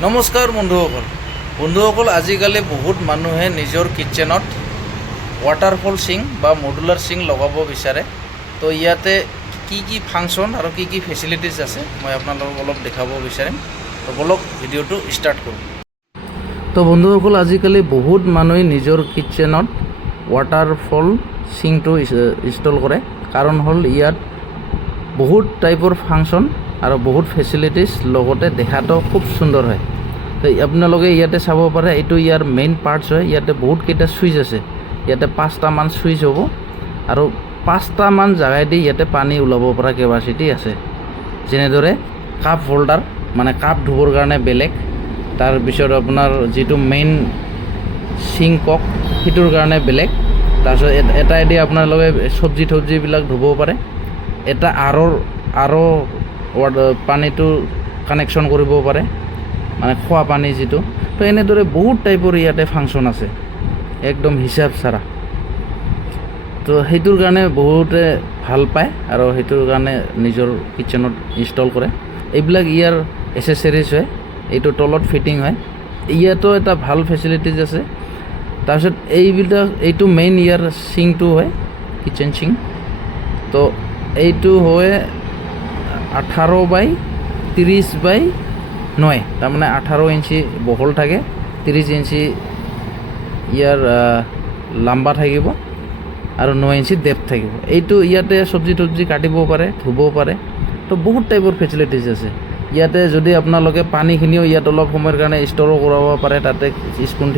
নমস্কাৰ বন্ধুসকল আজিকালি বহুত মানুহে নিজৰ কিচেনত ৱাটাৰফল সিং বা মডুলাৰ সিং লগাব বিচাৰে। তো ইয়াতে কি ফাংচন আৰু কি ফেচিলিটিজ আছে মই আপোনালোকক অলপ দেখাব বিচাৰিম। তো বলক ভিডিঅ'টো ষ্টাৰ্ট কৰোঁ। তো বন্ধুসকল আজিকালি বহুত মানুহে নিজৰ কিচেনত ৱাটাৰফল সিংটো ইনষ্টল কৰে। কাৰণ হ'ল ইয়াত বহুত টাইপৰ ফাংচন আৰু বহুত ফেচিলিটিজ লগতে দেখাটো খুব সুন্দৰ হয়। তো আপোনালোকে ইয়াতে চাব পাৰে, এইটো ইয়াৰ মেইন পাৰ্টছ হয়। ইয়াতে বহুতকেইটা সুইচ আছে, ইয়াতে 5টামান সুইচ হ'ব আৰু 5টামান জাগাইদি ইয়াতে পানী ওলাব পৰা কেপাচিটি আছে। যেনেদৰে কাপ হোল্ডাৰ মানে কাপ ধুবৰ কাৰণে বেলেগ, তাৰপিছত আপোনাৰ যিটো মেইন সিং কক সেইটোৰ কাৰণে বেলেগ, তাৰপিছত এটাইদি আপোনালোকে চব্জিবিলাক ধুব পাৰে। এটা আৰু পানীটো কানেকশ্যন কৰিব পাৰে, মানে খোৱা পানী যিটো। তো এনেদৰে বহুত টাইপৰ ইয়াতে ফাংচন আছে, একদম হিচাপ চাৰা। তো সেইটোৰ কাৰণে বহুতে ভাল পায় আৰু সেইটোৰ কাৰণে নিজৰ কিচেনত ইনষ্টল কৰে। এইবিলাক ইয়াৰ এচেচেৰিজ হয়, এইটো তলত ফিটিং হয়। ইয়াতো এটা ভাল ফেচিলিটিজ আছে। তাৰপিছত এইটো মেইন ইয়াৰ সিংটো হয়, কিচেন সিং। তো এইটো হয় 18x30x9, তাৰমানে 18 ইঞ্চি বহল থাকে, 30 ইঞ্চি ইয়াৰ লাম্বা থাকিব আৰু 9 ইঞ্চি ডেপথ থাকিব। এইটো ইয়াতে চব্জি কাটিব পাৰে, ধুব পাৰে। তো বহুত টাইপৰ ফেচিলিটিজ আছে ইয়াতে। যদি আপোনালোকে পানীখিনিও ইয়াত অলপ সময়ৰ কাৰণে ষ্ট'ৰো কৰাব পাৰে, তাতে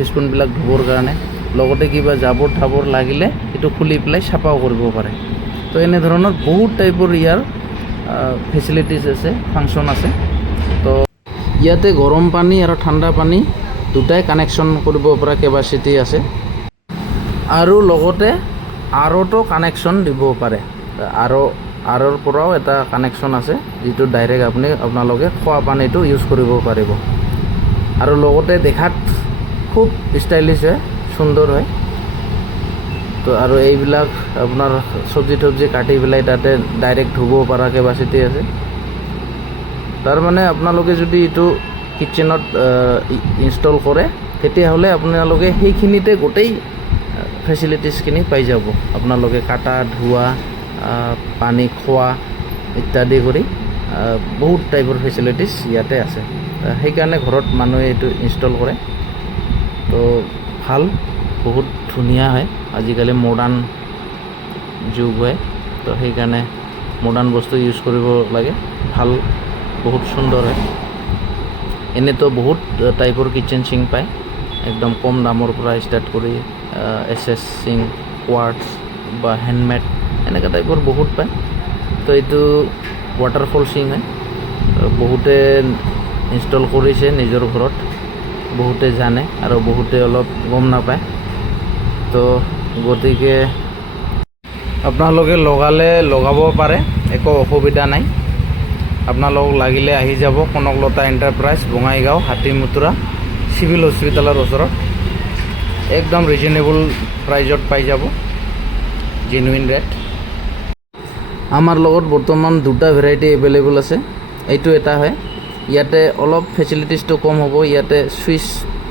স্পুনবিলাক ধুবৰ কাৰণে। লগতে কিবা জাবৰ লাগিলে সেইটো খুলি পেলাই চাফাও কৰিব পাৰে। তো এনেধৰণৰ বহুত টাইপৰ ইয়াৰ ফেচিলিটিজ আছে, ফাংচন আছে। তো ইয়াতে গৰম পানী আৰু ঠাণ্ডা পানী দুটাই কানেকশ্যন কৰিব পৰা কেপাচিটি আছে আৰু লগতে আৰতো কানেকশ্যন দিব পাৰে। আৰৰ পৰাও এটা কানেকশ্যন আছে, যিটো ডাইৰেক্ট আপোনালোকে খোৱা পানীটো ইউজ কৰিব পাৰিব। আৰু লগতে দেখাত খুব ষ্টাইলিছ হয়, সুন্দৰ হয়। তো আৰু এইবিলাক আপোনাৰ চব্জি কাটি পেলাই তাতে ডাইৰেক্ট ধুব পৰা কেপাচিটি আছে। তাৰমানে আপোনালোকে যদি এইটো কিচেনত ইনষ্টল কৰে, তেতিয়াহ'লে আপোনালোকে সেইখিনিতে গোটেই ফেচিলিটিজখিনি পাই যাব। আপোনালোকে কাটা, ধোৱা, পানী খোৱা ইত্যাদি কৰি বহুত টাইপৰ ফেচিলিটিজ ইয়াতে আছে। সেইকাৰণে ঘৰত মানুহে এইটো ইনষ্টল কৰে। তো ভাল, বহুত ধুনীয়া হয়। আজিকালি মডাৰ্ণ যুগ হয়, তো সেইকাৰণে মডাৰ্ণ বস্তু ইউজ কৰিব লাগে। ভাল, বহুত সুন্দৰ হয়। এনেতো বহুত টাইপৰ কিচেন সিং পায়, একদম কম দামৰ পৰা ষ্টাৰ্ট কৰি এছ সিং, কোৱাৰ্টছ বা হেণ্ডমেড এনেকুৱা টাইপৰ বহুত পায়। তো এইটো ৱাটাৰফল সিং হয়। বহুতে ইনষ্টল কৰিছে নিজৰ ঘৰত, বহুতে জানে আৰু বহুতে অলপ গম নাপায়। তো গতিকে আপোনালোকে লগাব পাৰে, একো অসুবিধা নাই। আপোনালোক লাগিলে আহি যাব কনকলতা এণ্টাৰপ্ৰাইজ, বঙাইগাঁও, হাতীমুতুৰা চিভিল হস্পিটেলৰ ওচৰত। একদম ৰিজনেবল প্ৰাইজত পাই যাব, জেনুইন ৰেট। আমাৰ লগত বৰ্তমান দুটা ভেৰাইটি এভেইলেবল আছে। এইটো এটা হয়, ইয়াতে অলপ ফেচিলিটিজটো কম হ'ব। ইয়াতে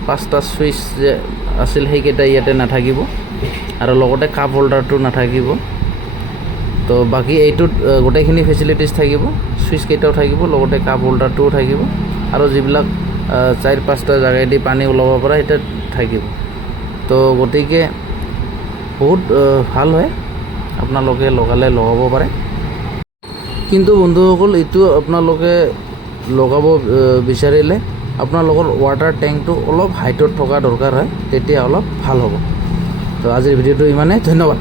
5টা চুইচ যে আছিল সেইকেইটা ইয়াতে নাথাকিব, আৰু লগতে কাপ হোল্ডাৰটো নাথাকিব। তো বাকী এইটোত গোটেইখিনি ফেচিলিটিজ থাকিব, চুইচ কেইটাও থাকিব, লগতে কাপ হোল্ডাৰটোও থাকিব, আৰু যিবিলাক 4-5টা জাগাইদি পানী ওলাব পৰা সেইটো থাকিব। তো গতিকে বহুত ভাল হয়, আপোনালোকে লগাব পাৰে। কিন্তু বন্ধুসকল, এইটো আপোনালোকে লগাব বিচাৰিলে আপোনালোকৰ ৱাটাৰ টেংকটো অলপ হাইটত থকা দৰকাৰ হয়, তেতিয়া অলপ ভাল হ'ব। তো আজিৰ ভিডিঅ'টো ইমানেই, ধন্যবাদ।